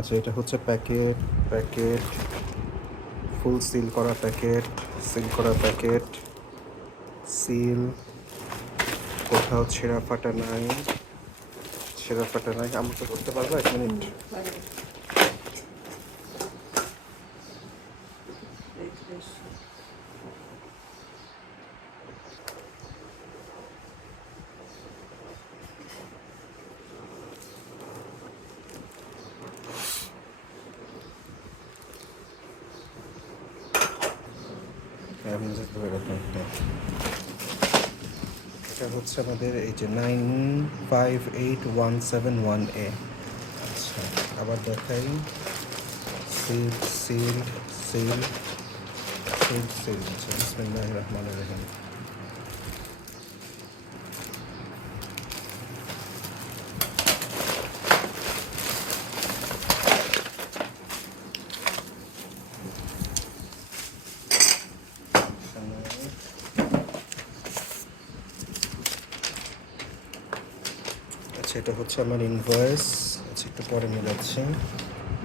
আচ্ছা, এটা হচ্ছে প্যাকেট। প্যাকেট ফুল সিল করা প্যাকেট, সিল করা প্যাকেট, সিল, কোথাও ছেঁড়া ফাটা নাই, ছেঁড়া ফাটা নাই। আমাকে ধরতে পারবো 1 মিনিট? আমি জাস্ট ধরে রাখুন একটা। এটা হচ্ছে আমাদের এই যে 958171A। আচ্ছা, আবার দেখাই। Seal seal seal seal seal. আচ্ছা, বিসমিল্লাহির রহমানির রহিম। আচ্ছা, এটা হচ্ছে আমার ইনভয়েস। আচ্ছা, একটু পরে মিলাচ্ছি।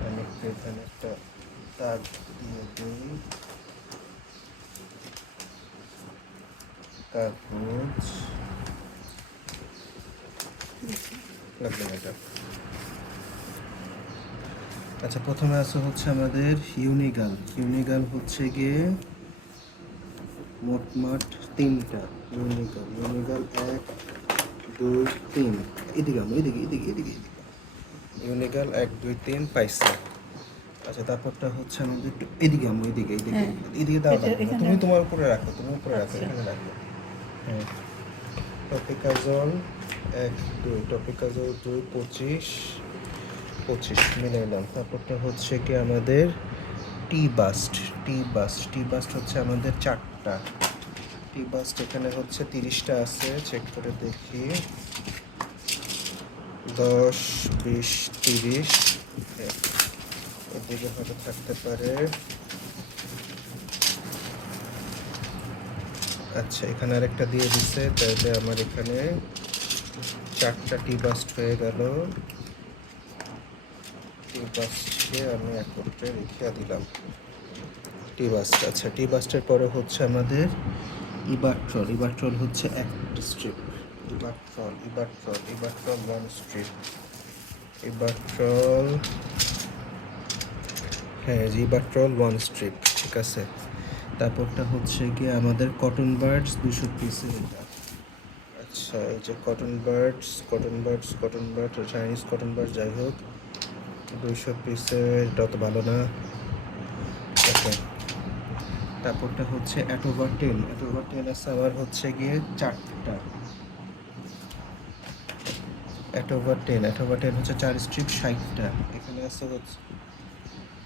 আমি একটু এখানে একটা দাগ দিয়ে দিই। কাগজ লাগবে না এটা। আচ্ছা, প্রথমে আছে হচ্ছে আমাদের ইউনিগাল। ইউনিগাল হচ্ছে গিয়ে মোটমাট 3টা ইউনিগাল। ইউনিগাল 1 2 3। এদিকে আমি, এদিকে এদিকে এদিকে এদিকে। ইউনিগাল 1 2 3 পাইছি। আচ্ছা, তারপরটা হচ্ছে আমাদের একটু এদিকে আমি, এদিকে এদিকে এদিকে দাও লাগবে না। তুমি তোমার উপরে রাখো, তুমি উপরে রাখো, এখানে রাখো। হ্যাঁ, টপিকাজল 1 2, টপিকাজল 2 25 25 মিলাইলাম। তারপরটা হচ্ছে কি আমাদের টি বাস্ট। টি বাস্ট, টি বাস্ট হচ্ছে আমাদের 4টা। টি বাস্ট এখানে হচ্ছে 30টা আছে, চেক করে দেখি। 10 20 30। এদিকে হয়তো থাকতে পারে। আচ্ছা, এখানে আরেকটা দিয়ে দিছে, তাহলে আমার এখানে 4টা টি বাস্ট হয়ে গেল। টি বাস্টকে আমি একত্রে রেখে দিলাম। টি বাস্ট। আচ্ছা, টি বাস্টের পরে হচ্ছে আমাদের ইবাট্রল। ইবাট্রল হচ্ছে 1 স্ট্রিপ। ইবাট্রল ইবাট্রল ইবাট্রল 1 স্ট্রিপ। ইবাট্রল, হ্যাঁ, ইবাট্রল 1 স্ট্রিপ, ঠিক আছে। তারপরটা হচ্ছে গিয়ে আমাদের কটন বার্ডস 200 পিসের এটা। আচ্ছা, এই যে cotton birds, cotton birds, cotton birds, Chinese cotton birds, যাই হোক 200 পিসের। এটা তো ভালো না। ওকে, তারপরটা হচ্ছে অ্যাটোভার 10। অ্যাটোভার 10 আছে আবার হচ্ছে গিয়ে 4টা। অ্যাটোভার 10, অ্যাটোভার 10 হচ্ছে 4 স্ট্রিপ 60টা। এখানে আছে হচ্ছে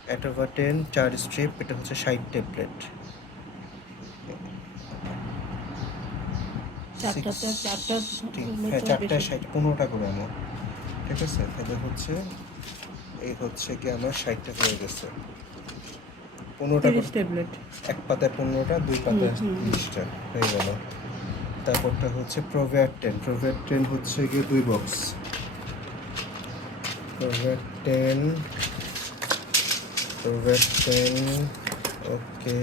অ্যাটোভার 10 4 স্ট্রিপ, এটা হচ্ছে 60 ট্যাবলেট। হ্যাঁ, 4টা 60, 15টা করে আমার, ঠিক আছে। তাহলে হচ্ছে এই হচ্ছে কি আমার 60টা হয়ে গেছে। 15টা করে ট্যাবলেট, এক পাতায় 15টা, 2 পাতায় 30টা হয়ে গেল। তারপরটা হচ্ছে প্রোভ্যাকটেন। প্রোভ্যাকটেন হচ্ছে গিয়ে 2 বক্স। প্রোভ্যাকটেন, প্রোভ্যাকটেন, ওকে।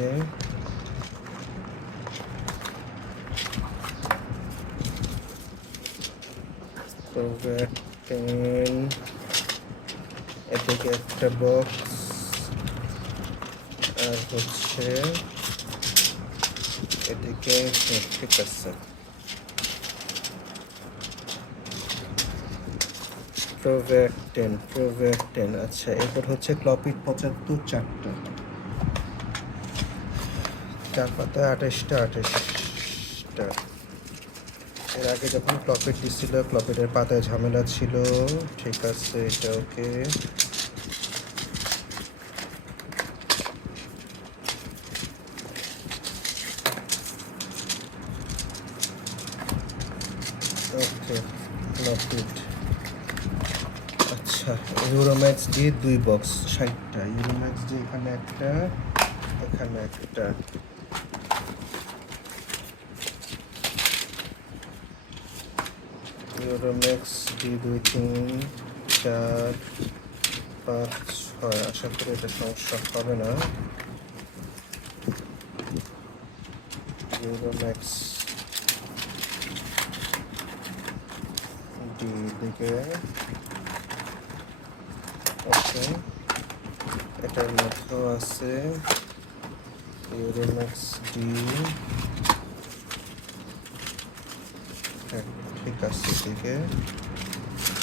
প্রোভ্যাকটেন, এদিকে একটা বক্স, আর হচ্ছে এদিকে, ঠিক আছে। প্রোভ্যাকটেন, প্রোভ্যাকটেন। আচ্ছা, এরপর হচ্ছে ক্লপিড 75 4টা। 4 পাতায় 28টা 28টা। এর আগে যখন ক্লপিড দিচ্ছিল, ক্লপিডের পাতায় ঝামেলা ছিল, ঠিক আছে, এটা ওকে। ওকে, ক্লপিড। আচ্ছা, ইউরোম্যাক্স ডি 2 বক্স 60টা। ইউরোম্যাক্স ডি এখানে একটা, এখানে একটা। ইউরোম্যাক্স ডি 2 3 4 5 6, আশা করি এটা সমস্যা হবে না। ইউরোম্যাক্স ডি দিকে, ওকে। এটার মধ্যেও আছে ইউরোম্যাক্স ডি, ঠিক আছে, এদিকে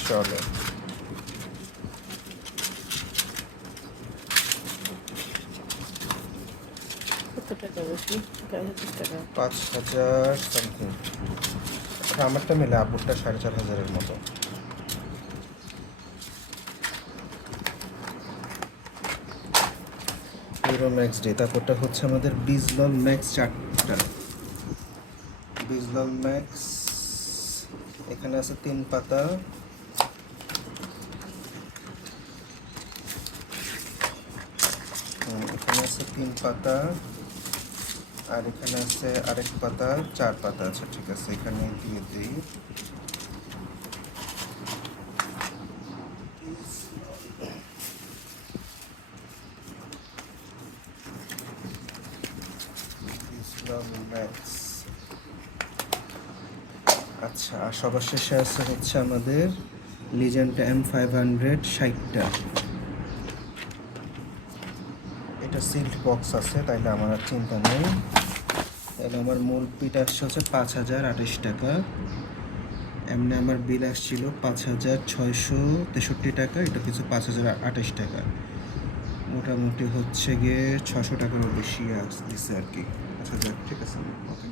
চলো। কত টাকা বেশি? 5,000 টাকা। 5,000 সামথিং। আমারটা মিলে আব্বুরটা 4,500-এর মতো। ইউরোম্যাক্স ডি, তারপরটা হচ্ছে আমাদের বিজলল ম্যাক্স 4টা। বিজলল ম্যাক্স এখানে আছে 3 পাতা। এখানে আছে 3 পাতা, আর এখানে আছে আরেক পাতা, 4 পাতা আছে। ঠিক আছে, এখানে দিয়ে দিই। ম্যাক্স। আচ্ছা, আর সবার শেষে আছে হচ্ছে আমাদের লিজেন্ডা M500 60টা। এটা সিল্ড বক্স আছে, তাইলে আমার আর চিন্তা নেই। তাহলে আমার মূল পিট আসছে হচ্ছে 5,028 টাকা। এমনি আমার বিল আসছিল 5,663 টাকা, এটা কিছু 5,028 টাকা। মোটামুটি হচ্ছে গিয়ে 600 টাকারও বেশি আসতেছে আর কি। আচ্ছা যাক, ঠিক আছে, ওকে।